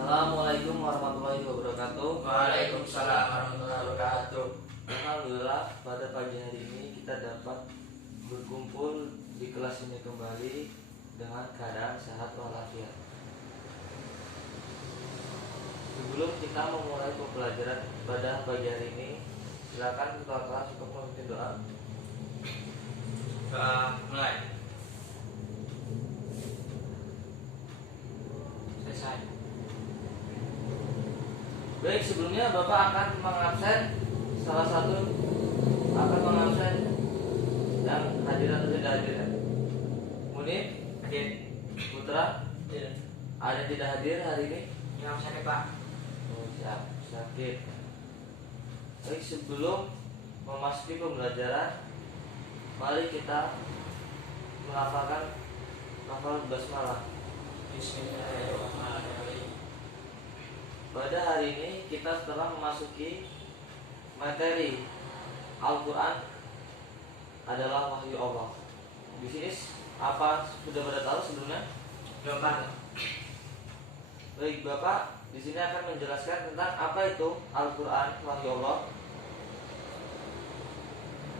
Assalamualaikum warahmatullahi wabarakatuh. Waalaikumsalam warahmatullahi wabarakatuh. Alhamdulillah, pada pagi hari ini kita dapat berkumpul di kelas ini kembali dengan keadaan sehat walafiat. Sebelum kita memulai pembelajaran pada pagi hari ini, silakan ketua kelas untuk memimpin doa. Mulai. Selesai. Baik, sebelumnya Bapak akan mengabsen salah satu akan mengabsen dan hadir atau tidak hadir. Munib, Hadir. Putra, Hadir. ada yang tidak hadir hari ini? Yang sakit Pak. Oh, siap, sakit. Baik, sebelum memasuki pembelajaran, mari kita melafalkan lafal basmalah. Bismillahirrahmanirrahim. Pada hari ini kita telah memasuki materi Al-Quran adalah wahyu Allah. Di sini apa sudah pada tahu sebelumnya? Belum Pak. Baik, Bapak di sini akan menjelaskan tentang apa itu Al-Quran wahyu Allah.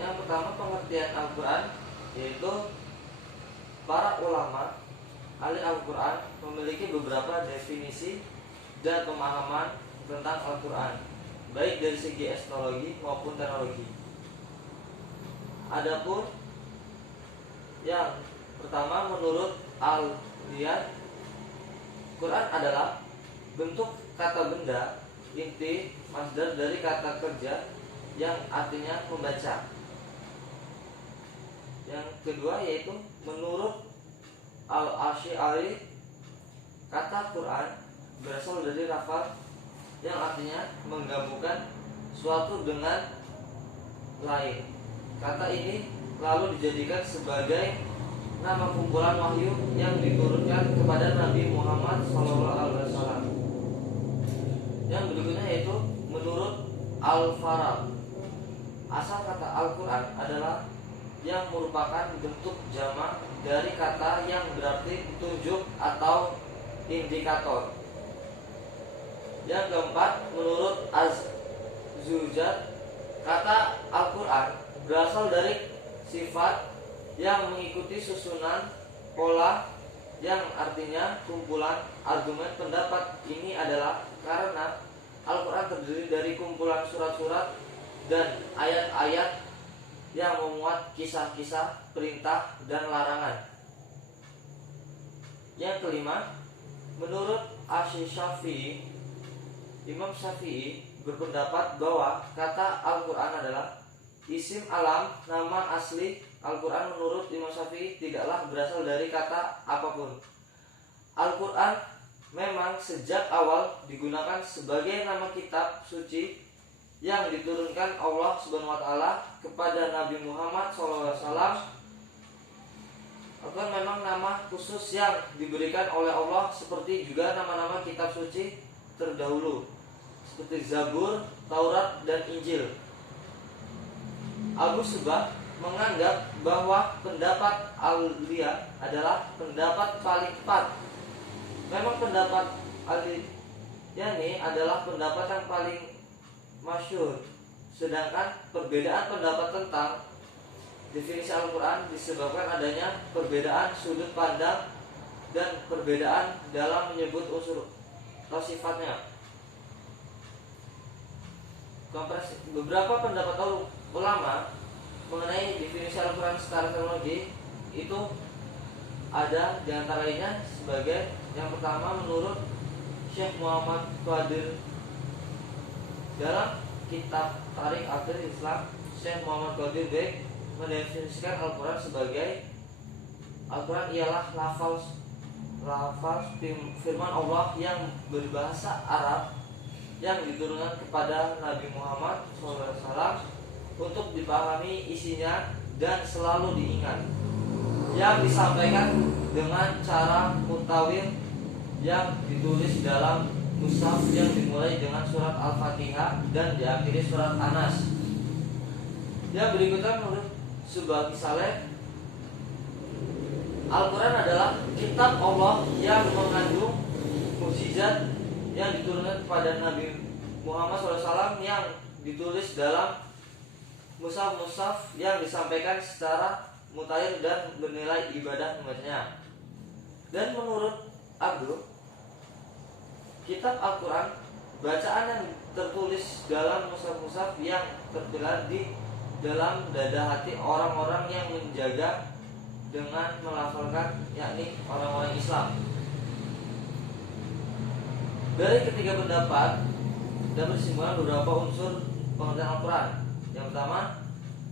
Yang pertama, pengertian Al-Quran, yaitu para ulama ahli Al-Quran memiliki beberapa definisi dan pemahaman tentang Al-Quran, baik dari segi etnologi maupun teknologi. Adapun yang pertama, menurut Al-Lian, Quran adalah bentuk kata benda inti masdar dari kata kerja yang artinya membaca. Yang kedua yaitu menurut Al-Asy'ari, kata Quran berasal dari lafaz yang artinya menggabungkan suatu dengan lain. Kata ini lalu dijadikan sebagai nama kumpulan wahyu yang diturunkan kepada Nabi Muhammad SAW. Yang berikutnya yaitu menurut Al-Farab, asal kata Al-Quran adalah yang merupakan bentuk jamak dari kata yang berarti petunjuk atau indikator. Yang keempat, menurut Az-Zujat, kata Al-Quran berasal dari sifat yang mengikuti susunan pola yang artinya kumpulan argumen pendapat. Ini adalah karena Al-Quran terdiri dari kumpulan surat-surat dan ayat-ayat yang memuat kisah-kisah, perintah, dan larangan. Yang kelima, menurut Asy-Syafi'i, Imam Syafi'i berpendapat bahwa kata Al-Quran adalah isim alam, nama asli. Al-Quran menurut Imam Syafi'i tidaklah berasal dari kata apapun. Al-Quran memang sejak awal digunakan sebagai nama kitab suci yang diturunkan Allah Subhanahu wa taala kepada Nabi Muhammad SAW. Al-Quran memang nama khusus yang diberikan oleh Allah, seperti juga nama-nama kitab suci terdahulu seperti Zabur, Taurat, dan Injil. Abu Subah menganggap bahwa pendapat Al-Lian adalah pendapat paling tepat. Memang pendapat Al-Lian adalah pendapat yang paling masyhur, sedangkan perbedaan pendapat tentang definisi Al-Quran disebabkan adanya perbedaan sudut pandang dan perbedaan dalam menyebut unsur atau sifatnya. Beberapa pendapat ulama mengenai definisi Al-Quran secara teknologi itu ada di antara lainnya sebagai yang pertama, menurut Syekh Muhammad Qadir dalam kitab Tarikh Akhir Islam, Syekh Muhammad Qadir Bek mendefinisikan Al-Quran sebagai Al-Quran ialah lafaz firman Allah yang berbahasa Arab yang diturunkan kepada Nabi Muhammad SAW untuk dipahami isinya dan selalu diingat, yang disampaikan dengan cara mutawil yang ditulis dalam mushaf yang dimulai dengan surat Al-Fatihah dan diakhiri surat An-Nas. Yang berikutnya menurut Subaki Saleh, Al-Quran adalah kitab Allah yang mengandung mukjizat yang diturunkan kepada Nabi Muhammad SAW yang ditulis dalam mushaf-mushaf yang disampaikan secara mutakhir dan bernilai ibadah membacanya. Dan menurut Abdul, kitab Al-Quran bacaan yang tertulis dalam mushaf-mushaf yang terpilar di dalam dada hati orang-orang yang menjaga dengan melafalkan, yakni orang-orang Islam. Dari ketiga pendapat dan bersimpulan beberapa unsur pengertian Al-Quran. Yang pertama,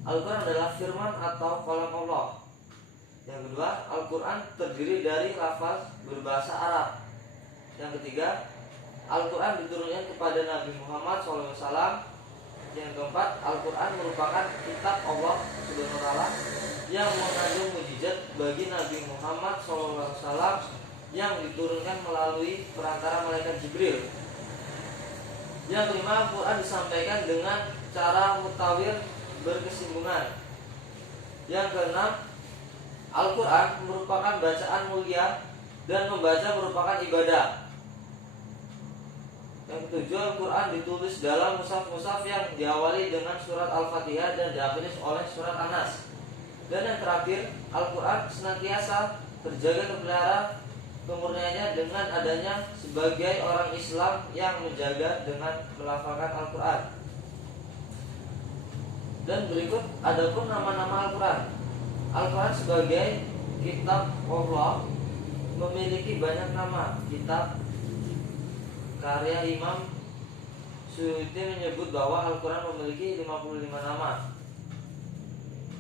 Al-Quran adalah firman atau kalam Allah. Yang kedua, Al-Quran terdiri dari lafaz berbahasa Arab. Yang ketiga, Al-Quran diturunkan kepada Nabi Muhammad SAW. Yang keempat, Al-Quran merupakan kitab Allah SWT yang mengandung mukjizat bagi Nabi Muhammad SAW yang diturunkan melalui perantara malaikat Jibril. Yang kelima, Al-Quran disampaikan dengan cara mutawir berkesinambungan. Yang keenam, Al-Quran merupakan bacaan mulia dan membaca merupakan ibadah. Yang ketujuh, Al-Quran ditulis dalam mushaf-mushaf yang diawali dengan surat Al-Fatihah dan diakhiri oleh surat An-Nas. Dan yang terakhir, Al-Quran senantiasa terjaga terpelihara kemurniannya dengan adanya sebagai orang Islam yang menjaga dengan melafalkan Al-Quran. Dan berikut adapun nama-nama Al-Quran. Al-Quran sebagai kitab Allah memiliki banyak nama. Kitab karya Imam Suyuti menyebut bahwa Al-Quran memiliki 55 nama.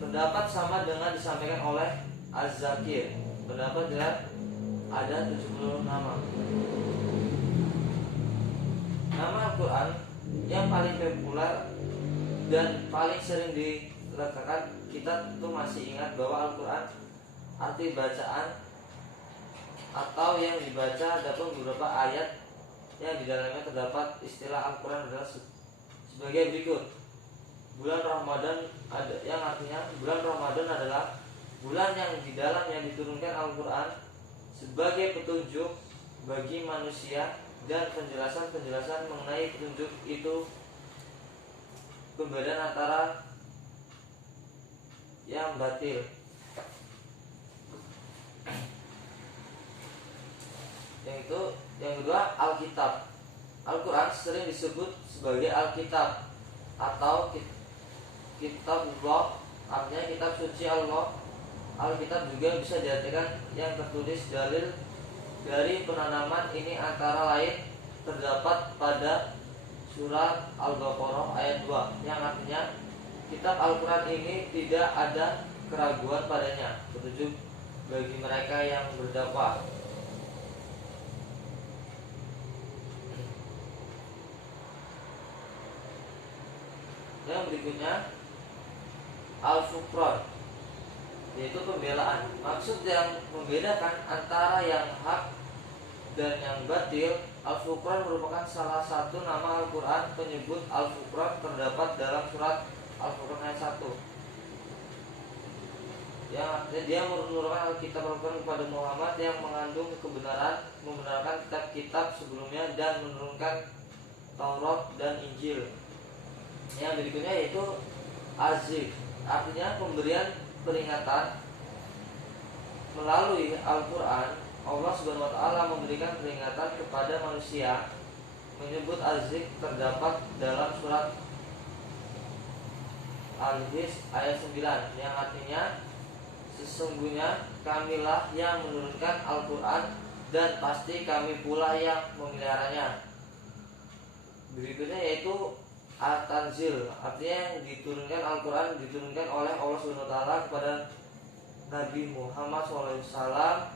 Pendapat sama dengan disampaikan oleh Az-Zakir. Pendapat tidak ada 70 nama. Nama Al-Quran yang paling populer dan paling sering diletakkan, kita tuh masih ingat bahwa Al-Quran arti bacaan atau yang dibaca. Adapun beberapa ayat yang di dalamnya terdapat istilah Al-Quran adalah sebagai berikut. Bulan Ramadan yang artinya bulan Ramadan adalah bulan yang di dalamnya diturunkan Al-Quran sebagai petunjuk bagi manusia dan penjelasan-penjelasan mengenai petunjuk itu, perbedaan antara yang batil. Yang kedua, Alkitab. Al-Quran sering disebut sebagai Alkitab atau Kitab Allah, artinya kitab suci Allah. Alkitab juga bisa diartikan yang tertulis dalil dari penanaman. Ini antara lain terdapat pada surat Al-Baqarah ayat 2 yang artinya kitab Al-Quran ini tidak ada keraguan padanya, petunjuk bagi mereka yang berdakwah. Yang berikutnya Al-Furqan, yaitu pembelaan. Maksud yang membedakan antara yang hak dan yang batil. Al-Furqan merupakan salah satu nama Al-Quran. Penyebut Al-Furqan terdapat dalam surat Al-Furqan ayat 1, yang artinya dia menurunkan Alkitab Al-Quran kepada Muhammad yang mengandung kebenaran, membenarkan kitab-kitab sebelumnya dan menurunkan Taurat dan Injil. Yang berikutnya yaitu Azif, artinya pemberian peringatan. Melalui Al-Quran, Allah Subhanahu wa Ta'ala memberikan peringatan kepada manusia. Menyebut Azif terdapat dalam surat Al-Hijr ayat 9, yang artinya sesungguhnya kamilah yang menurunkan Al-Quran dan pasti kami pula yang memeliharanya. Berikutnya yaitu At-Tanzil, artinya yang diturunkan Al-Quran diturunkan oleh Allah Subhanahu wa Ta'ala kepada Nabi Muhammad SAW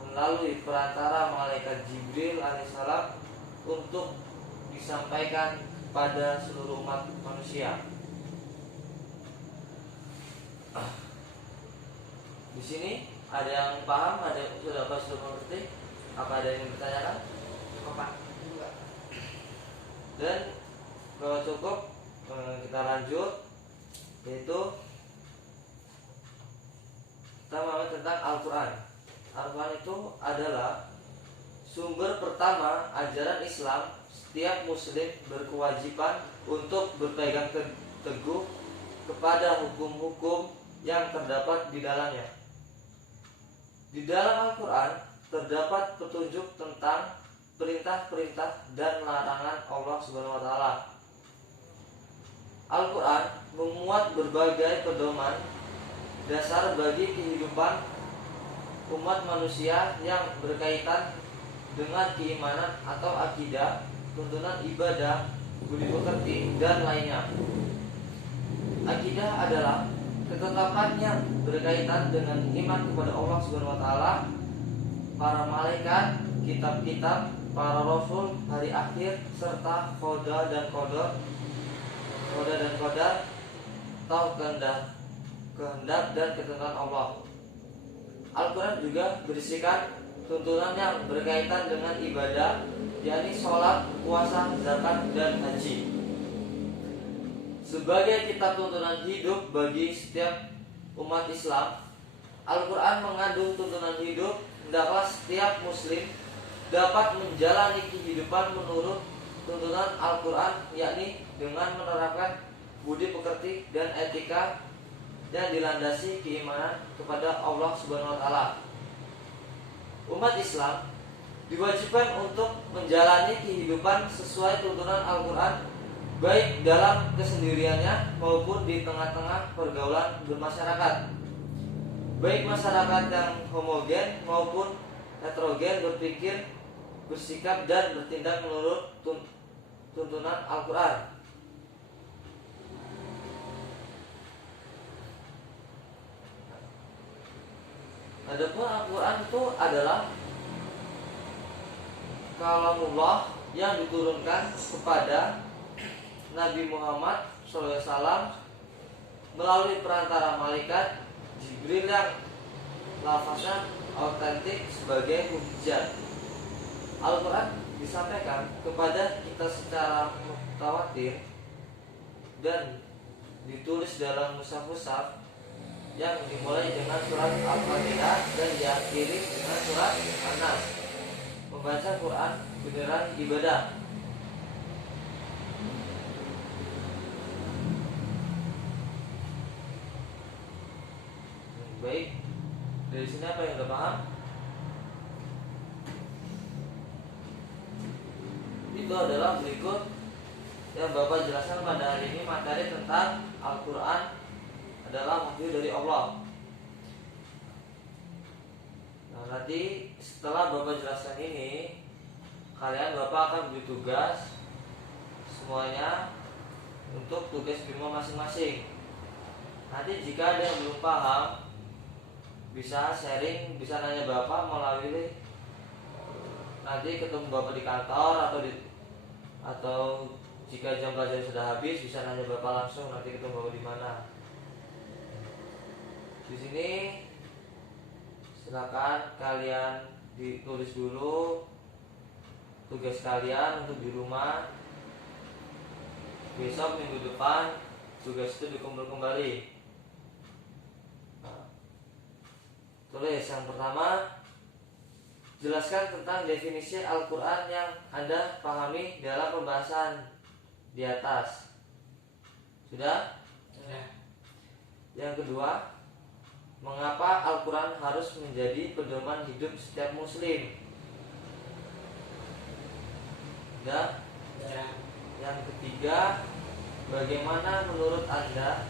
melalui perantara malaikat Jibril alaihissalam untuk disampaikan pada seluruh umat manusia. Di sini ada yang paham, ada yang sudah mengerti? Apa ada yang ditanyakan? Pak. Dan kalau cukup, kita lanjut, yaitu kita memahami tentang Al-Quran. Al-Quran itu adalah Sumber pertama ajaran Islam, setiap muslim berkewajiban untuk berpegang teguh kepada hukum-hukum yang terdapat di dalamnya. Di dalam Al-Quran terdapat petunjuk tentang perintah-perintah dan larangan Allah Subhanahu wa taala. Al-Quran memuat berbagai pedoman dasar bagi kehidupan umat manusia yang berkaitan dengan keimanan atau akidah, tuntunan ibadah, budi pekerti, dan lainnya. Akidah adalah ketetapan yang berkaitan dengan iman kepada Allah Subhanahu wa taala, para malaikat, kitab-kitab, para rasul, hari akhir, serta qada dan qadar, atau kehendak dan ketentuan Allah. Al-Quran juga berisikan tuntunan yang berkaitan dengan ibadah, yakni sholat, puasa, zakat, dan haji. Sebagai kitab tuntunan hidup bagi setiap umat Islam, Al-Quran mengandung tuntunan hidup. Hendaklah setiap muslim dapat menjalani kehidupan menurut tuntunan Al-Quran, yakni dengan menerapkan budi pekerti dan etika dan dilandasi keimanan kepada Allah Subhanahu wa taala. Umat Islam diwajibkan untuk menjalani kehidupan sesuai tuntunan Al-Quran, baik dalam kesendiriannya maupun di tengah-tengah pergaulan bermasyarakat. Baik masyarakat yang homogen maupun heterogen berpikir, bersikap, dan bertindak menurut tuntunan Al-Quran. Adapun Al-Quran itu adalah kalamullah yang diturunkan kepada Nabi Muhammad SAW melalui perantara malaikat Jibril yang lafaznya autentik sebagai hujjah. Al-Quran disampaikan kepada kita secara mutawatir dan ditulis dalam mushaf-mushaf yang dimulai dengan surat Al-Fatihah dan diakhiri dengan surat An-Nas. Membaca Quran beneran ibadah. Baik, dari sini apa yang udah paham? Itu adalah berikut yang Bapak jelaskan pada hari ini, materi tentang Al-Quran adalah wahyu dari Allah. Nah, nanti setelah Bapak jelaskan ini, Bapak akan beri tugas semuanya untuk tugas bimbel masing-masing. Nanti jika ada yang belum paham, bisa sharing, bisa nanya Bapak melalui nanti ketemu Bapak di kantor atau jika jam pelajaran sudah habis bisa nanya Bapak langsung, nanti ketemu Bapak di mana. Di sini silakan kalian ditulis dulu tugas kalian untuk di rumah. Besok minggu depan tugas itu dikumpul kembali. Tulis yang pertama, jelaskan tentang definisi Al-Quran yang Anda pahami dalam pembahasan di atas. Sudah? Ya. Yang kedua, mengapa Al-Quran harus menjadi pedoman hidup setiap muslim? Dan yang ketiga, bagaimana menurut Anda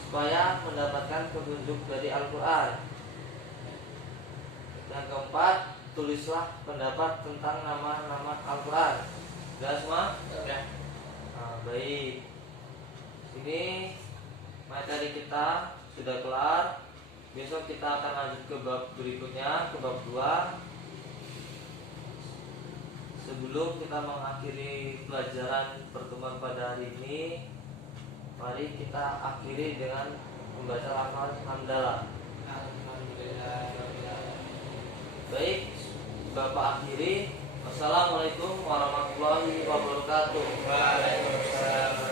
supaya mendapatkan petunjuk dari Al-Quran? Yang keempat, tulislah pendapat tentang nama-nama Al-Quran. Sudah semua? Ya. Nah, baik. Ini materi kita sudah kelar. Besok kita akan lanjut ke bab berikutnya, ke bab 2. Sebelum kita mengakhiri pelajaran pertemuan pada hari ini, mari kita akhiri dengan membaca lafaz hamdalah. Baik, Bapak akhiri. Wassalamualaikum warahmatullahi wabarakatuh. Waalaikumsalam.